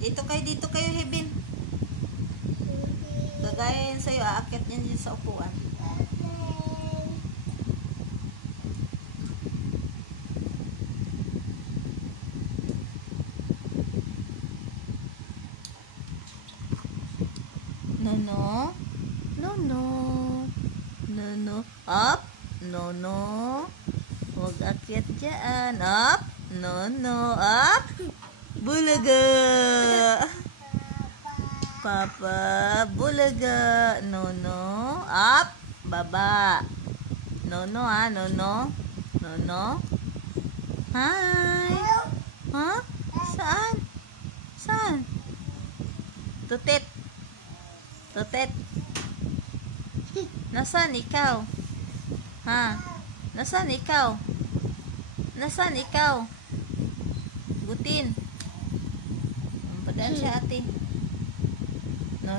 Dito kayo, Hebin. Gagaya yan sa'yo, aakyat yan dyan sa upuan. No. Up. No. Huwag akyat dyan. Up. No. Up. Bulaga. Papa. Bulaga. No. Up. Baba. No. No. Hi. Huh? Saan? Tutit. Nasaan ikaw? Ha? Nasaan ikaw? Gutin. Padaan siya, ate. No.